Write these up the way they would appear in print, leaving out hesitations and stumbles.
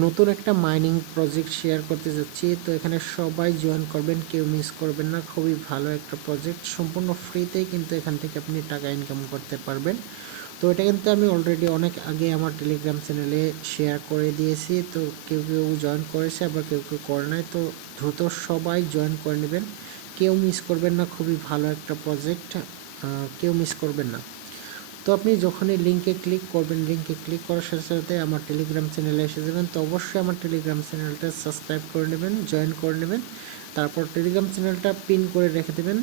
নতুন একটা mining project share করতে যাচ্ছি। তো এখানে সবাই জয়েন করবেন, কেউ মিস করবেন না। খুবই ভালো একটা প্রজেক্ট, সম্পূর্ণ ফ্রিতেই কিন্তু এখান থেকে আপনি টাকা ইনকাম করতে পারবেন। তো এটা কিন্তু আমি অলরেডি অনেক আগে আমার টেলিগ্রাম চ্যানেলে শেয়ার করে দিয়েছি। তো কেউ কেউ জয়েন করেছে, আবার কেউ কেউ করে নাই। তো দ্রুত সবাই জয়েন করে নেবেন, কেউ মিস করবেন না। খুবই ভালো একটা প্রজেক্ট, কেউ মিস করবেন না। তো আপনি যখনই লিঙ্কে ক্লিক করবেন, লিঙ্কে ক্লিক করার সাথে সাথে আমার টেলিগ্রাম চ্যানেলে এসে যাবেন। তো অবশ্যই আমার টেলিগ্রাম চ্যানেলটা সাবস্ক্রাইব করে নেবেন, জয়েন করে নেবেন। তারপর টেলিগ্রাম চ্যানেলটা পিন করে রেখে দেবেন।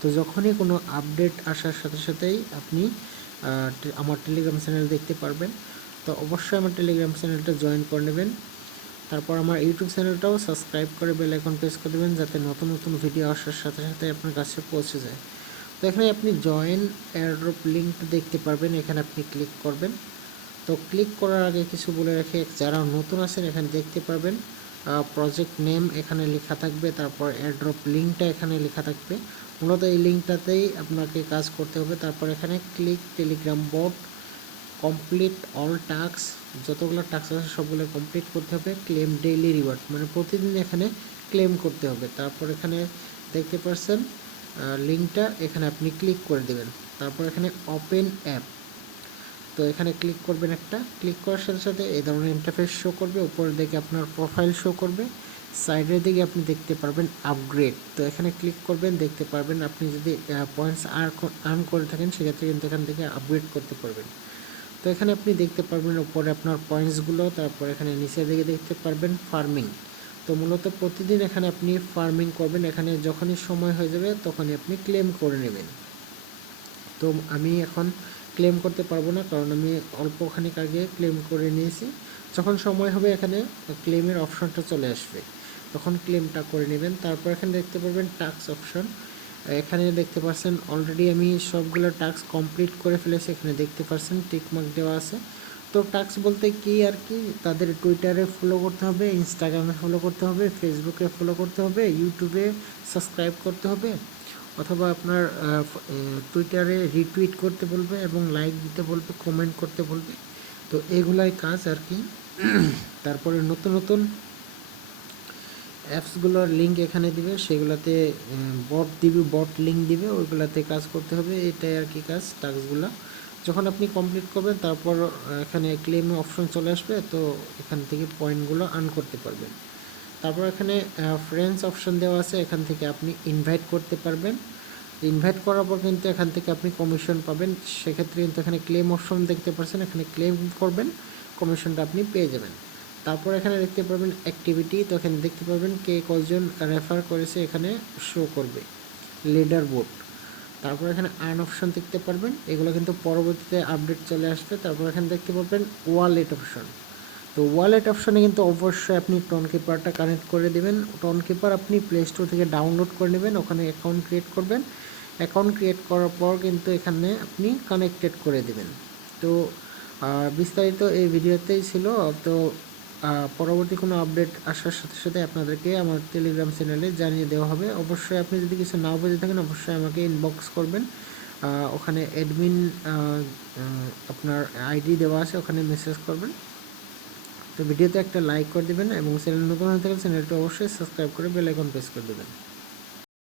তো যখনই কোনো আপডেট আসার সাথে সাথেই আপনি আমার টেলিগ্রাম চ্যানেল দেখতে পারবেন। তো অবশ্যই আমার টেলিগ্রাম চ্যানেলটা জয়েন করে নেবেন। তারপর আমার ইউটিউব চ্যানেলটাও সাবস্ক্রাইব করে বেল আইকন প্রেস করে দেবেন, যাতে নতুন নতুন ভিডিও আসার সাথে সাথে আপনার কাছে পৌঁছে যায়। তো এখানে আপনি জয়েন এয়ারড্রপ লিঙ্ক দেখতে পারবেন, এখানে আপনি ক্লিক করবেন। তো ক্লিক করার আগে কিছু বলে রাখি, যারা নতুন আছেন এখানে দেখতে পারবেন প্রজেক্ট নেম এখানে লেখা থাকবে, তারপর এয়ারড্রপ লিঙ্কটা এখানে লেখা থাকবে। মূলত এই লিঙ্কটাতেই আপনাকে কাজ করতে হবে। তারপর এখানে click Telegram bot, complete all task, যতগুলো টাস্ক আছে সবগুলো কমপ্লিট করতে হবে। ক্লেম ডেইলি রিওয়ার্ড, মানে প্রতিদিন এখানে ক্লেম করতে হবে। তারপর এখানে দেখতে পাচ্ছেন লিঙ্কটা, এখানে আপনি ক্লিক করে দেবেন। তারপর এখানে ওপেন অ্যাপ, তো এখানে ক্লিক করবেন। একটা ক্লিক করার সাথে সাথে এই ধরনের ইন্টারফেস শো করবে। উপরের দিকে আপনার প্রোফাইল শো করবে, সাইডের দিকে আপনি দেখতে পারবেন আপগ্রেড। তো এখানে ক্লিক করবেন, দেখতে পারবেন আপনি যদি পয়েন্টস আর্ন করে থাকেন সেক্ষেত্রে কিন্তু এখান থেকে আপগ্রেড করতে পারবেন। তো এখানে আপনি দেখতে পারবেন উপরে আপনার পয়েন্টসগুলো। তারপর এখানে নিচের দিকে দেখতে পারবেন ফার্মিং। তো মূলত প্রতিদিন এখানে আপনি ফার্মিং করবেন, এখানে যখনই সময় হয়ে যাবে তখনই আপনি ক্লেম করে নেবেন। তো আমি এখন ক্লেম করতে পারবো না, কারণ আমি অল্প খানিক আগে ক্লেম করে নিয়েছি। যখন সময় হবে এখানে ক্লেমের অপশনটা চলে আসবে, তখন ক্লেমটা করে নেবেন। তারপর এখানে দেখতে পারবেন টাস্ক অপশন, এখানে দেখতে পাচ্ছেন অলরেডি আমি সবগুলো টাস্ক কমপ্লিট করে ফেলেছি। এখানে দেখতে পাচ্ছেন টিকমার্ক দেওয়া আছে। তো টাস্ক বলতে কি আর কি, তাদের টুইটারে ফলো করতে হবে, ইনস্টাগ্রামে ফলো করতে হবে, ফেসবুকে ফলো করতে হবে, ইউটিউবে সাবস্ক্রাইব করতে হবে, অথবা আপনার টুইটারে রিটুইট করতে বলবে এবং লাইক দিতে বলবে, কমেন্ট করতে বলবে। তো এগুলাই কাজ আর কি। তারপরে নতুন নতুন অ্যাপসগুলোর লিঙ্ক এখানে দিবে, সেগুলোতে বট দিবে, বট লিঙ্ক দিবে, ওইগুলোতে কাজ করতে হবে। এটাই আর কি কাজ। টাস্কগুলো যখন আপনি কমপ্লিট করবেন তারপর এখানে ক্লেম অপশন চলে আসবে। তো এখান থেকে পয়েন্টগুলো আর্ন করতে পারবেন। তারপর এখানে ফ্রেন্ডস অপশন দেওয়া আছে, এখান থেকে আপনি ইনভাইট করতে পারবেন। ইনভাইট করার পর কিন্তু এখান থেকে আপনি কমিশন পাবেন। সেক্ষেত্রে কিন্তু এখানে ক্লেম অপশন দেখতে পাচ্ছেন, এখানে ক্লেম করবেন, কমিশনটা আপনি পেয়ে যাবেন। তারপর এখানে দেখতে পারবেন অ্যাক্টিভিটি, তো এখানে দেখতে পারবেন কে কজন রেফার করেছে, এখানে শো করবে লিডার বোর্ড। তারপর এখানে আর্ন অপশন দেখতে পারবেন, এগুলো কিন্তু পরবর্তীতে আপডেট চলে আসবে। তারপর এখানে দেখতে পারবেন ওয়ালেট অপশন। তো ওয়ালেট অপশনে কিন্তু অবশ্যই আপনি টোনকিপারটা কানেক্ট করে দেবেন। টোনকিপার আপনি প্লে স্টোর থেকে ডাউনলোড করে নেবেন, ওখানে অ্যাকাউন্ট ক্রিয়েট করবেন। অ্যাকাউন্ট ক্রিয়েট করার পর কিন্তু এখানে আপনি কানেক্টেড করে দেবেন। তো বিস্তারিত এই ভিডিওতেই ছিল। তো পরবর্তী কোনো আপডেট আসার সাথে সাথে আপনাদেরকে আমার টেলিগ্রাম চ্যানেলে জানিয়ে দেওয়া হবে। অবশ্যই আপনি যদি কিছু নাও বুঝে থাকেন অবশ্যই আমাকে ইনবক্স করবেন। ওখানে অ্যাডমিন আপনার আইডি দেওয়া আছে, ওখানে মেসেজ করবেন। তো ভিডিওতে একটা লাইক করে দেবেন এবং চ্যানেল নতুন হয়ে থাকলে চ্যানেলটি অবশ্যই সাবস্ক্রাইব করে বেল আইকন প্রেস করে দেবেন।